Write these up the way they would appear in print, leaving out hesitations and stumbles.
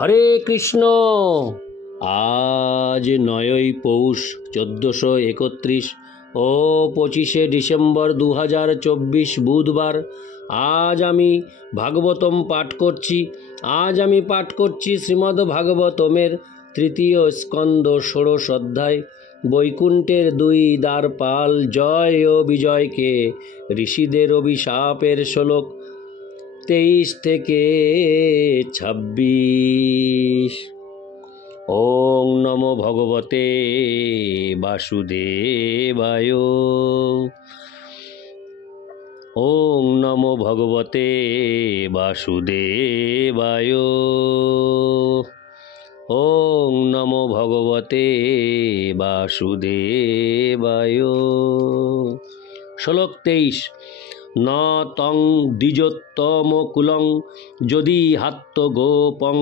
হরে কৃষ্ণ। আজ 9ই পৌষ 1431 ও 25শে ডিসেম্বর 2024 বুধবার। আজ আমি ভাগবতম পাঠ করছি। শ্রীমদ্ ভাগবতমের 3য় স্কন্দ 16 অধ্যায়। বৈকুণ্ঠের 2 দ্বারপাল জয় ও বিজয়কে ঋষিদের অভিশাপের শ্লোক 23 থেকে 26। ওং নমো ভগবতে বাসুদেবায়। ওং নমো ভগবতে বাসুদেবায়। ওং নমো ভগবতে বাসুদেবায়। শ্লোক 23। ন তং দ্বিজোত্তম কুলং যদি হাত্ত গোপং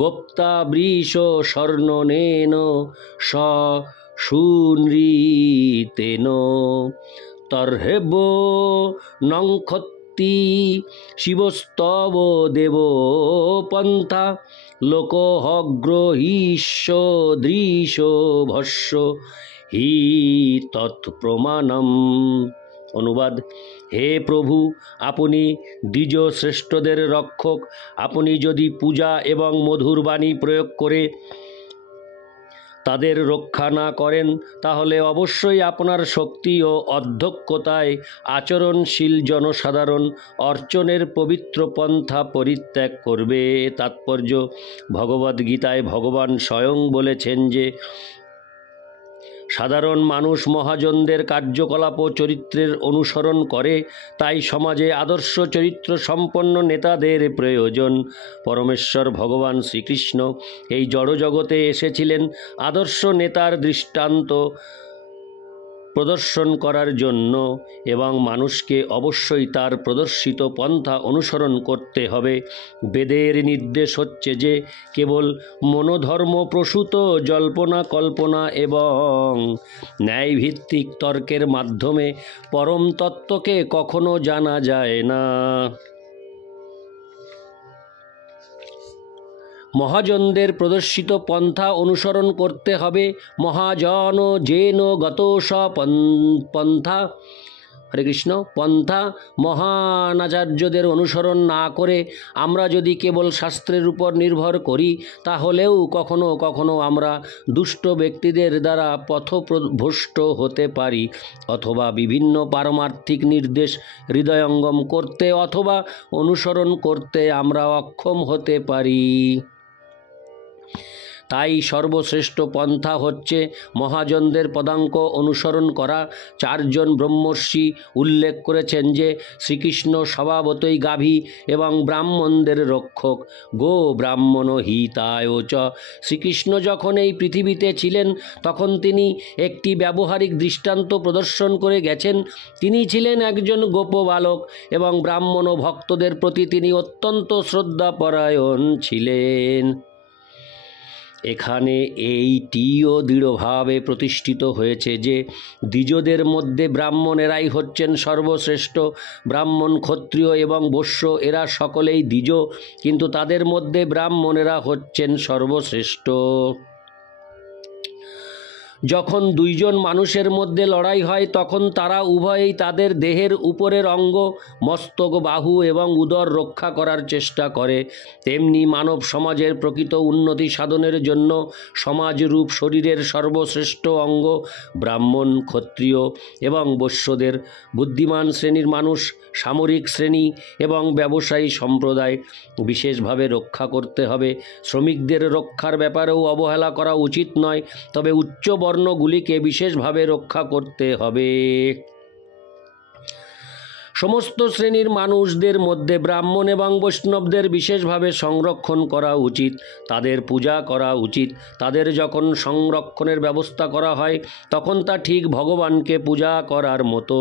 গোপ্তা বৃষ স্বর্ণনেন স সুনৃতেন তর্হেব নংক্ষত্তি শিবস্তব দেব পন্থা লোকহগ্রহীষ্য দৃশ ভস্য হি তৎপ্রমাণম। অনুবাদ: হে প্রভু, আপনি দ্বিজ শ্রেষ্ঠদের রক্ষক। আপনি যদি পূজা এবং মধুর বাণী প্রয়োগ করে তাদের রক্ষা না করেন, তাহলে অবশ্যই আপনার শক্তি ও অধ্যক্ষতায় আচরণশীল জনসাধারণ অর্চনের পবিত্র পন্থা পরিত্যাগ করবে। তাৎপর্য: ভগবদ্গীতায় ভগবান স্বয়ং বলেছেন যে সাধারণ মানুষ মহাজনদের কার্যকলাপ ও চরিত্রের অনুসরণ করে, তাই সমাজে আদর্শ চরিত্র সম্পন্ন নেতাদের প্রয়োজন। পরমেশ্বর ভগবান শ্রীকৃষ্ণ এই জড়জগতে এসেছিলেন আদর্শ নেতার দৃষ্টান্ত প্রদর্শন করার জন্য, এবং মানুষকে অবশ্যই তার প্রদর্শিত পন্থা অনুসরণ করতে হবে। বেদের নির্দেশ হচ্ছে যে কেবল মনোধর্ম প্রসূত জল্পনা কল্পনা এবং ন্যায়ভিত্তিক তর্কের মাধ্যমে পরম তত্ত্বকে কখনো জানা যায় না। মহাজনদের প্রদর্শিত পন্থা অনুসরণ করতে হবে। মহাজন যেন গত স পন্থা। হরে কৃষ্ণ। পন্থা মহানাচার্যদের অনুসরণ না করে আমরা যদি কেবল শাস্ত্রের উপর নির্ভর করি, তাহলেও কখনো কখনো আমরা দুষ্ট ব্যক্তিদের দ্বারা পথভ্রষ্ট হতে পারি, অথবা বিভিন্ন পারমার্থিক নির্দেশ হৃদয়ঙ্গম করতে অথবা অনুসরণ করতে আমরা অক্ষম হতে পারি। তাই সর্বশ্রেষ্ঠ পন্থা হচ্ছে মহাজনদের পদাঙ্ক অনুসরণ করা। 4 জন ব্রহ্মর্ষি উল্লেখ করেছেন যে শ্রীকৃষ্ণ স্বভাবতই গাভী এবং ব্রাহ্মণদের রক্ষক। গো ব্রাহ্মণ হিতায় চ। শ্রীকৃষ্ণ যখন এই পৃথিবীতে ছিলেন, তখন তিনি একটি ব্যবহারিক দৃষ্টান্ত প্রদর্শন করে গেছেন। তিনি ছিলেন একজন গোপবালক এবং ব্রাহ্মণ ভক্তদের প্রতি তিনি অত্যন্ত শ্রদ্ধাপরায়ণ ছিলেন। এখানে এইটিও দৃঢ়ভাবে প্রতিষ্ঠিত হয়েছে যে দ্বিজদের মধ্যে ব্রাহ্মণেরাই হচ্ছেন সর্বশ্রেষ্ঠ। ব্রাহ্মণ, ক্ষত্রিয় এবং বৈশ্য এরা সকলেই দ্বিজ, কিন্তু তাদের মধ্যে ব্রাহ্মণেরা হচ্ছেন সর্বশ্রেষ্ঠ। যখন 2 জন মানুষের মধ্যে লড়াই হয়, তখন তারা উভয়েই তাদের দেহের উপরের অঙ্গ মস্তক, বাহু এবং উদর রক্ষা করার চেষ্টা করে। তেমনি মানব সমাজের প্রকৃত উন্নতি সাধনের জন্য সমাজরূপ শরীরের সর্বশ্রেষ্ঠ অঙ্গ ব্রাহ্মণ, ক্ষত্রিয় এবং বৈশ্যদের বুদ্ধিমান শ্রেণীর মানুষ, সামরিক শ্রেণী এবং ব্যবসায়ী সম্প্রদায় বিশেষভাবে রক্ষা করতে হবে। শ্রমিকদের রক্ষার ব্যাপারেও অবহেলা করা উচিত নয়, তবে উচ্চ বর্ণগুলিকে বিশেষভাবে রক্ষা করতে হবে। সমস্ত শ্রেণীর মানুষদের মধ্যে ব্রাহ্মণ এবং বৈষ্ণবদের বিশেষভাবে সংরক্ষণ করা উচিত, তাদের পূজা করা উচিত। তাদের যখন সংরক্ষণের ব্যবস্থা করা হয়, তখন তা ঠিক ভগবানকে পূজা করার মতো।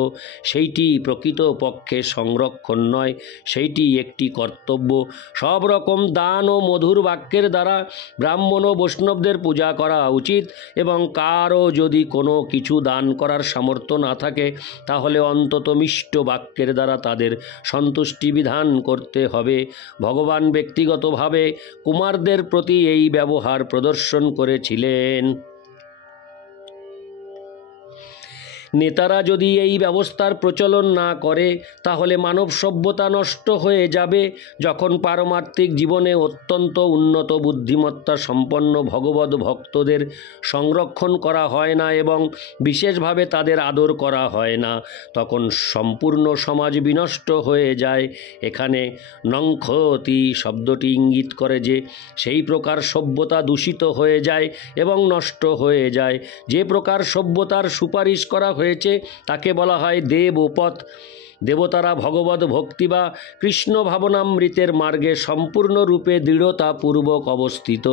সেইটি প্রকৃত পক্ষে সংরক্ষণ নয়, সেইটি একটি কর্তব্য। সব রকম দান ও মধুর বাক্যের দ্বারা ব্রাহ্মণ ও বৈষ্ণবদের পূজা করা উচিত, এবং কারও যদি কোনো কিছু দান করার সামর্থ্য না থাকে, তাহলে অন্তত মিষ্ট বাক্যের বাক্যের দ্বারা তাদের সন্তুষ্টি বিধান করতে হবে। ভগবান ব্যক্তিগতভাবে কুমারদের প্রতি এই ব্যবহার প্রদর্শন করেছিলেন। নেতারা যদি এই ব্যবস্থার প্রচলন না করে তাহলে মানব সভ্যতা নষ্ট হয়ে যাবে। যখন পারমার্থিক জীবনে অত্যন্ত উন্নত বুদ্ধিমত্তা সম্পন্ন ভগবত ভক্তদের সংরক্ষণ করা হয় না এবং বিশেষভাবে তাদের আদর করা হয় না, তখন সম্পূর্ণ সমাজ বিনষ্ট হয়ে যায়। এখানে নংখতি শব্দটি ইঙ্গিত করে যে সেই প্রকার সভ্যতা দূষিত হয়ে যায় এবং নষ্ট হয়ে যায়। যে প্রকার সভ্যতার সুপারিশ করা হয়েছে তাকে বলা হয় দেবপথ। দেবতারা ভগবত ভক্তি বা কৃষ্ণ ভাবনামৃতের মার্গে সম্পূর্ণরূপে দৃঢ়তাপূর্বক অবস্থিত।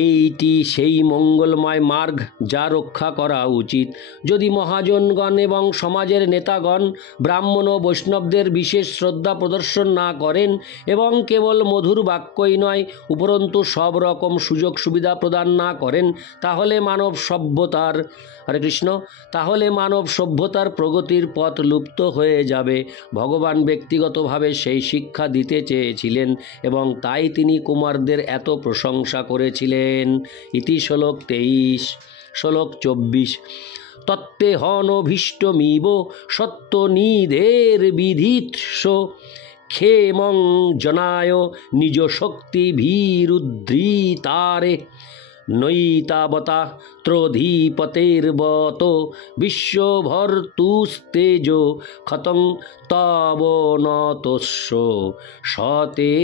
এইটি সেই মঙ্গলময় মার্গ যা রক্ষা করা উচিত। যদি মহাজনগণ এবং সমাজের নেতাগণ ব্রাহ্মণ ও বৈষ্ণবদের বিশেষ শ্রদ্ধা প্রদর্শন না করেন এবং কেবল মধুর বাক্যই নয় উপরন্তু সব রকম সুযোগ সুবিধা প্রদান না করেন, তাহলে মানব সভ্যতার প্রগতির পথ লুপ্ত হয়ে যাবে। ভগবান ব্যক্তিগতভাবে সেই শিক্ষা দিতে চেয়েছিলেন এবং তাই তিনি কুমারদের এত প্রশংসা করেছিলেন। ইতি শ্লোক 23। শ্লোক 24। তত্ত্বেহনভীষ্টমিব সত্যনিধের বিধিৎস ক্ষেমং জনায় নিজ শক্তি ভীরুদ্ধৃতারে নৈতাবতা ত্রোধীপতের্বত বিশ্বভর্তুস্তেজ ক্ষতং তবনতস্য সতে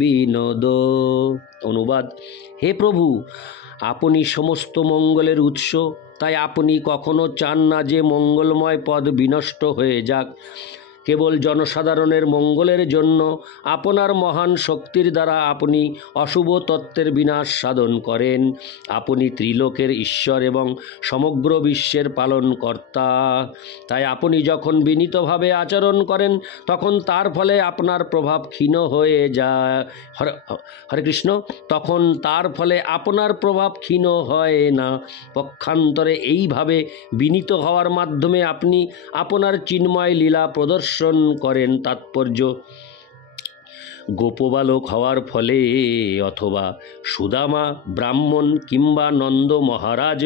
বিনোদ। অনুবাদ: হে প্রভু, আপনি সমস্ত মঙ্গলের উৎস, তাই আপনি কখনো চান না যে মঙ্গলময় পদ বিনষ্ট হয়ে যাক। কেবল জনসাধারণের মঙ্গলের জন্য আপনার মহান শক্তির দ্বারা আপনি অশুভ তত্ত্বের বিনাশ সাধন করেন। আপনি ত্রিলোকের ঈশ্বর এবং সমগ্র বিশ্বের পালনকর্তা। তাই আপনি যখন বিনীতভাবে আচরণ করেন তখন তার ফলে আপনার প্রভাব ক্ষীণ হয়ে যায়। হরে কৃষ্ণ। তখন তার ফলে আপনার প্রভাব ক্ষীণ হয় না। পক্ষান্তরে এইভাবে বিনীত হওয়ার মাধ্যমে আপনি আপনার চিন্ময় লীলা প্রদর্শন করেন। তাৎপর্য: গোপবালক হওয়ার ফলে অথবা সুদামা ব্রাহ্মণ কিংবা নন্দ মহারাজ,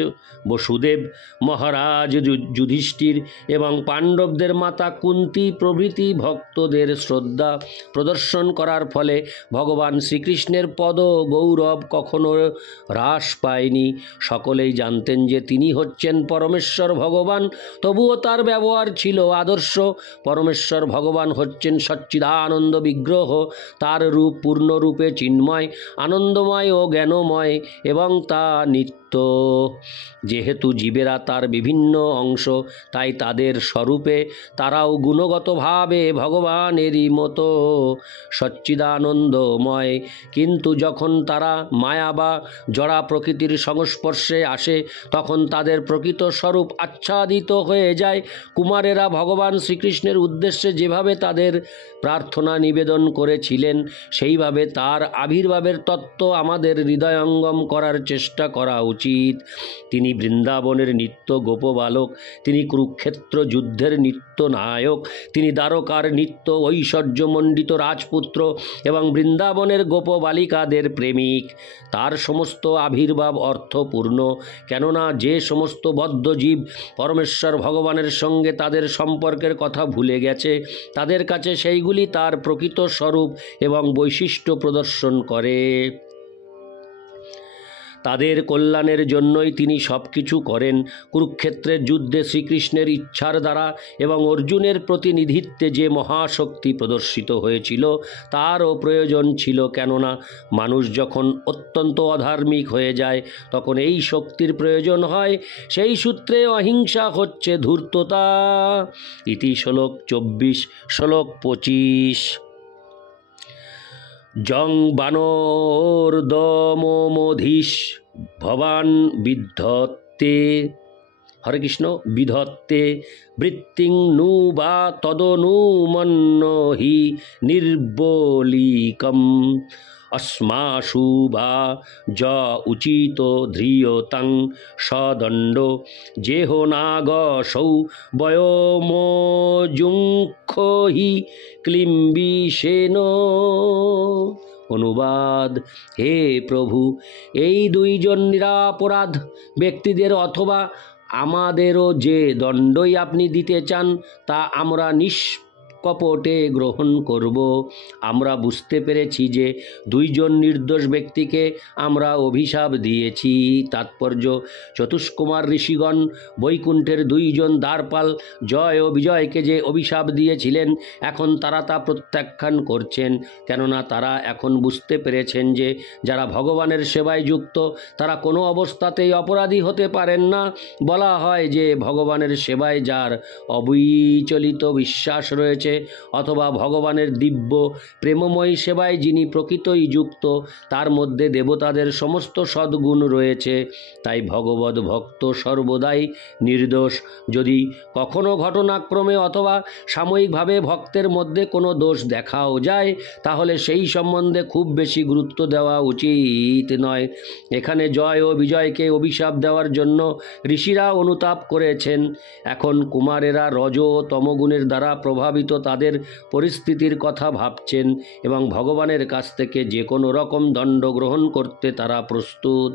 বসুদেব মহারাজ, যুধিষ্ঠির এবং পাণ্ডবদের মাতা কুন্তী প্রভৃতি ভক্তদের শ্রদ্ধা প্রদর্শন করার ফলে ভগবান শ্রীকৃষ্ণের পদ গৌরব কখনো হ্রাস পায়নি। সকলেই জানতেন যে তিনি হচ্ছেন পরমেশ্বর ভগবান, তবুও তার ব্যবহার ছিল আদর্শ। পরমেশ্বর ভগবান হচ্ছেন সচ্চিদানন্দ বিগ্রহ। তার রূপ পূর্ণরূপে চিন্ময়, আনন্দময় ও জ্ঞানময় এবং তা নিত্য। যেহেতু জীবেরা তার বিভিন্ন অংশ, তাই তাদের স্বরূপে তারাও গুণগতভাবে ভগবানেরই মতো সচ্চিদানন্দময়। কিন্তু যখন তারা মায়া বা জড়া প্রকৃতির সংস্পর্শে আসে তখন তাদের প্রকৃত স্বরূপ আচ্ছাদিত হয়ে যায়। কুমারেরা ভগবান শ্রীকৃষ্ণের উদ্দেশ্যে যেভাবে তাদের প্রার্থনা নিবেদন করেছিলেন সেইভাবে তার আবির্ভাবের তত্ত্ব আমাদের হৃদয়ঙ্গম করার চেষ্টা করা উচিত। তিনি বৃন্দাবনের নিত্য গোপবালক, তিনি কুরুক্ষেত্র যুদ্ধের নিত্য নায়ক, তিনি দ্বারকার নিত্য ঐশ্বর্যমণ্ডিত রাজপুত্র এবং বৃন্দাবনের গোপবালিকাদের প্রেমিক। তার সমস্ত আবির্ভাব অর্থপূর্ণ, কেননা যে সমস্ত বদ্ধ জীব পরমেশ্বর ভগবানের সঙ্গে তাদের সম্পর্কের কথা ভুলে গেছে তাদের কাছে সেইগুলি তার প্রকৃত স্বরূপ এবং বৈশিষ্ট্য প্রদর্শন করে। তাদের কল্যাণের জন্যই তিনি সব কিছু করেন। কুরুক্ষেত্রের যুদ্ধে শ্রীকৃষ্ণের ইচ্ছার দ্বারা এবং অর্জুনের প্রতিনিধিত্বে যে মহাশক্তি প্রদর্শিত হয়েছিল তারও প্রয়োজন ছিল, কেননা মানুষ যখন অত্যন্ত অধার্মিক হয়ে যায় তখন এই শক্তির প্রয়োজন হয়। সেই সূত্রে অহিংসা হচ্ছে ধূর্ততা। ইতি শ্লোক 24। শ্লোক 25। জং বানরদমোমধীশ ভবান বিদ্ধত্তে। হরে কৃষ্ণ। বিধত্তে বৃত্তিং নু বা তদনুমন্ন হি নির্বলিকম अस्मासु वा ज उचित ध्रियतां सदण्ड जेहो नागसौ वयोमोजुङ्खो हि क्लिम्बिषेण। অনুবাদ: হে প্রভু, এই দুইজন নিরাপরাধ ব্যক্তিদের অথবা আমাদেরও যে দণ্ডই আপনি দিতে চান তা আমরা নিষ্কপটে গ্রহণ করব। আমরা বুঝতে পেরেছি যে দুইজন নির্দোষ ব্যক্তিকে আমরা অভিশাপ দিয়েছি। তাৎপর্য: চতুষ্কুমার ঋষিগণ বৈকুণ্ঠের দুইজন দ্বারপাল জয় ও বিজয়কে যে অভিশাপ দিয়েছিলেন, এখন তারা তা প্রত্যাখ্যান করছেন, কেননা তারা এখন বুঝতে পেরেছেন যে যারা ভগবানের সেবায় যুক্ত তারা কোনো অবস্থাতেই অপরাধী হতে পারেন না। বলা হয় যে ভগবানের সেবায় যার অবিচলিত বিশ্বাস রয়েছে অথবা ভগবানের দিব্য প্রেমময়ী সেবায় যিনি প্রকৃতই যুক্ত, তার মধ্যে দেবতাদের সমস্ত সদ্গুণ রয়েছে। তাই ভগবদ ভক্ত সর্বদাই নির্দোষ। যদি কখনো ঘটনাক্রমে অথবা সাময়িকভাবে ভক্তের মধ্যে কোনো দোষ দেখাও যায়, তাহলে সেই সম্বন্ধে খুব বেশি গুরুত্ব দেওয়া উচিত নয়। এখানে জয় ও বিজয়কে অভিশাপ দেওয়ার জন্য ঋষিরা অনুতাপ করেছেন। এখন কুমারেরা রজ ও তমগুণের দ্বারা প্রভাবিত তাদের পরিস্থিতির কথা ভাবছেন এবং ভগবানের কাছ থেকে যে কোনো রকম দণ্ড গ্রহণ করতে তারা প্রস্তুত।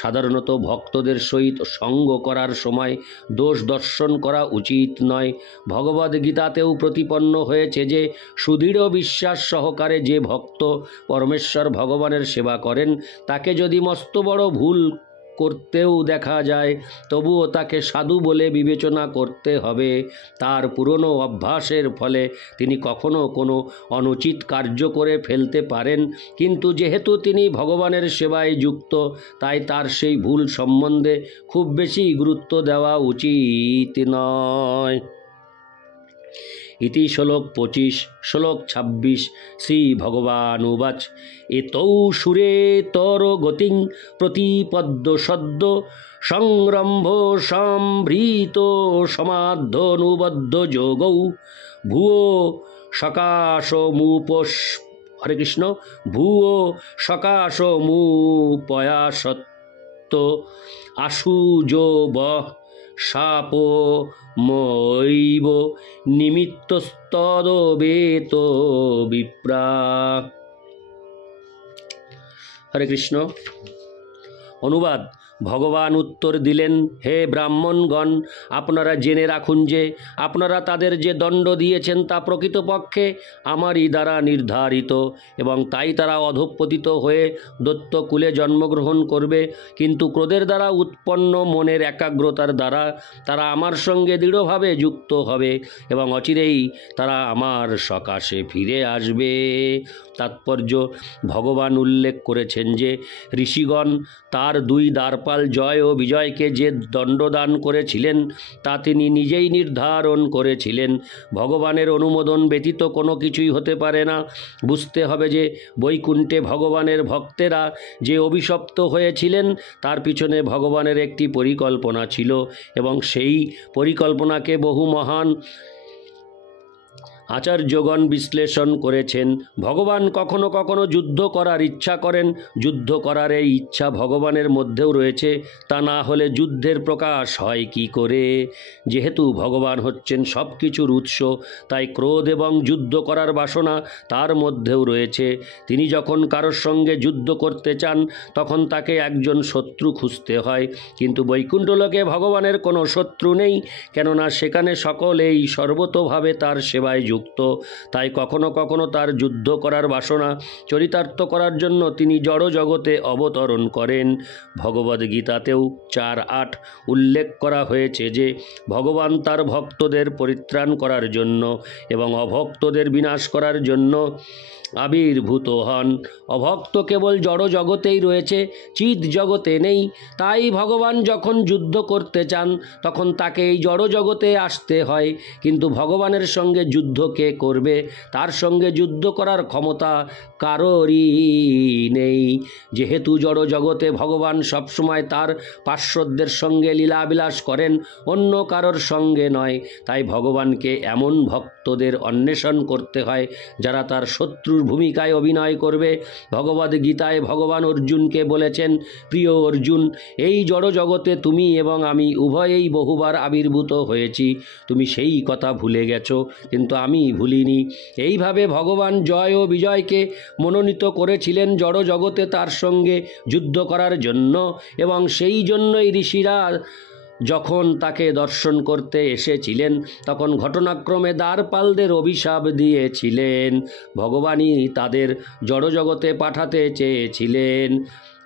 সাধারণত ভক্তদের সহিত সঙ্গ করার সময় দোষ দর্শন করা উচিত নয়। ভগবদ্গীতাতেও প্রতিপন্ন হয়েছে যে সুদৃঢ় বিশ্বাস সহকারে যে ভক্ত পরমেশ্বর ভগবানের সেবা করেন, তাকে যদি মস্ত বড় ভুল করতেও দেখা যায়, তবুও তাকে সাধু বলে বিবেচনা করতে হবে। তার পুরনো অভ্যাসের ফলে তিনি কখনো কোনো অনুচিত কার্য করে ফেলতে পারেন, কিন্তু যেহেতু তিনি ভগবানের সেবায় যুক্ত, তাই তার সেই ভুল সম্বন্ধে খুব বেশি গুরুত্ব দেওয়া উচিত নয়। ইতি শ্লোক 25। শ্লোক 26। শ্রী ভগবানুবাচ এতৌ সুরে তর গতিং প্রতিপদ্য সদ্য সংরম্ভ সম্ভৃত সমাধ্যনুবদ্ধ যোগৌ ভুয়ো সকাশমুপস হরে কৃষ্ণ ভুয়ো সকাশমুপয়াসত্ত আশুযোব শাপ মৈব নিমিত্তস্তদবেত বিপ্রা। হরে কৃষ্ণ। অনুবাদ: ভগবান উত্তর দিলেন, হে ব্রাহ্মণগণ, আপনারা জেনে রাখুন যে আপনারা তাদের যে দণ্ড দিয়েছেন তা প্রকৃতপক্ষে আমারই দ্বারা নির্ধারিত, এবং তাই তারা অধঃপতিত হয়ে দৈত্যকুলে জন্মগ্রহণ করবে। কিন্তু ক্রোধের দ্বারা উৎপন্ন মনের একাগ্রতার দ্বারা তারা আমার সঙ্গে দৃঢ়ভাবে যুক্ত হবে এবং অচিরেই তারা আমার সকাশে ফিরে আসবে। তাৎপর্য: ভগবান উল্লেখ করেছেন যে ঋষিগণ তার দুই দ্বারপাল জয় ও বিজয়কে যে দণ্ডদান করেছিলেন তা তিনি নিজেই নির্ধারণ করেছিলেন। ভগবানের অনুমোদন ব্যতীত কোনো কিছুই হতে পারে না। বুঝতে হবে যে বৈকুণ্ঠে ভগবানের ভক্তেরা যে অভিশপ্ত হয়েছিলেন তার পিছনে ভগবানের একটি পরিকল্পনা ছিল, এবং সেই পরিকল্পনাকে বহু মহান আচার্যগণ বিশ্লেষণ করেছেন। ভগবান কখনো কখনো যুদ্ধ করার ইচ্ছা করেন। যুদ্ধ করার এই ইচ্ছা ভগবানের মধ্যেও রয়েছে, তা না হলে যুদ্ধের প্রকাশ হয় কি করে? যেহেতু ভগবান হচ্ছেন সব কিছুর উৎস, তাই ক্রোধ এবং যুদ্ধ করার বাসনা তার মধ্যেও রয়েছে। তিনি যখন কারোর সঙ্গে যুদ্ধ করতে চান তখন তাকে একজন শত্রু খুঁজতে হয়, কিন্তু বৈকুণ্ঠলোকে ভগবানের কোনো শত্রু নেই, কেননা সেখানে সকলেই সর্বতোভাবে তার সেবায় যুক্ত। তাই কখনো কখনো তার যুদ্ধ করার বাসনা চরিতার্থ করার জন্য তিনি জড় জগতে অবতরণ করেন। ভগবদ্গীতাতেও 4:8 উল্লেখ করা হয়েছে যে ভগবান তার ভক্তদের পরিত্রাণ করার জন্য এবং অভক্তদের বিনাশ করার জন্য আবির্ভূত হন। অভক্ত কেবল জড় জগতেই রয়েছে, চিৎ জগতে নেই। তাই ভগবান যখন যুদ্ধ করতে চান তখন তাকে এই জড় জগতে আসতে হয়, কিন্তু ভগবানের সঙ্গে যুদ্ধ কে করবে? তার সঙ্গে যুদ্ধ করার ক্ষমতা কারোরই নেই। যেহেতু জড় জগতে ভগবান সবসময় তার পার্শ্বদের সঙ্গে লীলাবিলাস করেন, অন্য কারোর সঙ্গে নয়, তাই ভগবানকে এমন ভক্তদের অন্বেষণ করতে হয় যারা তার শত্রুর ভূমিকায় অভিনয় করবে। ভগবদ্গীতায় ভগবান অর্জুনকে বলেছেন, প্রিয় অর্জুন, এই জড় জগতে তুমি এবং আমি উভয়েই বহুবার আবির্ভূত হয়েছি। তুমি সেই কথা ভুলে গেছো, কিন্তু আমি ভুলিনি। এইভাবে ভগবান জয় ও বিজয়কে মনোনীত করেছিলেন জড় জগতে তার সঙ্গে যুদ্ধ করার জন্য, এবং সেই জন্যই ঋষিরা যখন তাকে দর্শন করতে এসেছিলেন তখন ঘটনাক্রমে দ্বারপালদের অভিশাপ দিয়েছিলেন। ভগবানই তাদের জড়জগতে পাঠাতে চেয়েছিলেন,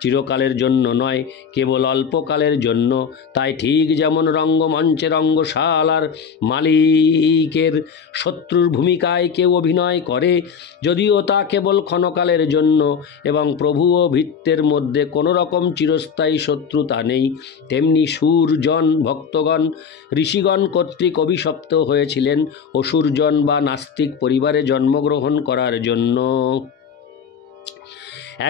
চিরকালের জন্য নয়, কেবল অল্পকালের জন্য। তাই ঠিক যেমন রঙ্গমঞ্চে রঙ্গশালার মালিকের শত্রুর ভূমিকায় কেউ অভিনয় করে, যদিও তা কেবল ক্ষণকালের জন্য, এবং প্রভু ও ভৃত্যের মধ্যে কোনো রকম চিরস্থায়ী শত্রুতা নেই, তেমনি সুরজন ভক্তগণ ঋষিগণ কর্তৃক অভিশপ্ত হয়েছিলেন অসুরজন বা নাস্তিক পরিবারে জন্মগ্রহণ করার জন্য।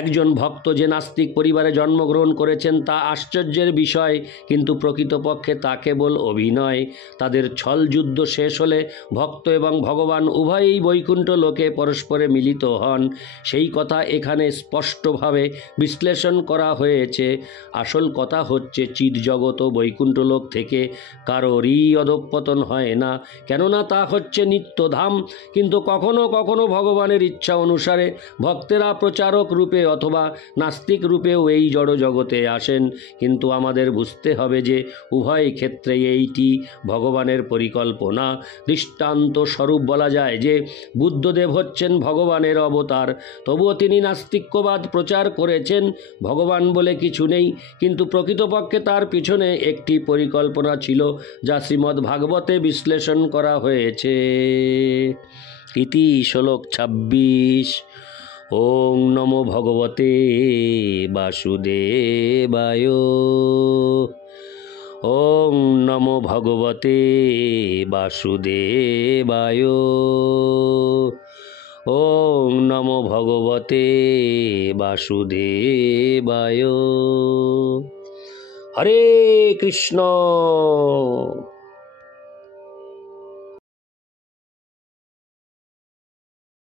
একজন ভক্ত যে নাস্তিক পরিবারে জন্মগ্রহণ করেছেন তা আশ্চর্যের বিষয়, কিন্তু প্রকৃতপক্ষে তা কেবল অভিনয়। তাদের ছল যুদ্ধ শেষ হলে ভক্ত এবং ভগবান উভয়েই বৈকুণ্ঠ লোকে পরস্পরে মিলিত হন। সেই কথা এখানে স্পষ্টভাবে বিশ্লেষণ করা হয়েছে। আসল কথা হচ্ছে, চিৎ জগৎ ও বৈকুণ্ঠ লোক থেকে কারোরই অধঃপতন হয় না, কেননা তা হচ্ছে নিত্যধাম। কিন্তু কখনো কখনো ভগবানের ইচ্ছা অনুসারে ভক্তেরা প্রচারক রূপে অথবা নাস্তিক রূপেও এই জড় জগতে আসেন, কিন্তু আমাদের বুঝতে হবে যে উভয় ক্ষেত্রে এইটি ভগবানের পরিকল্পনা। দৃষ্টান্ত স্বরূপ বলা যায় যে বুদ্ধদেব হচ্ছেন ভগবানের অবতার, তবুও তিনি নাস্তিক্যবাদ প্রচার করেছেন। ভগবান বলে কিছু নেই, কিন্তু প্রকৃতপক্ষে তার পিছনে একটি পরিকল্পনা ছিল, যা শ্রীমদ্ ভাগবতে বিশ্লেষণ করা হয়েছে। ইতি শ্লোক 26। ওং নমো ভগবতে বাসুদেবায়। ওং নমো ভগবতে বাসুদেবায়। ওং নমো ভগবতে বাসুদেবায়। হরে কৃষ্ণ।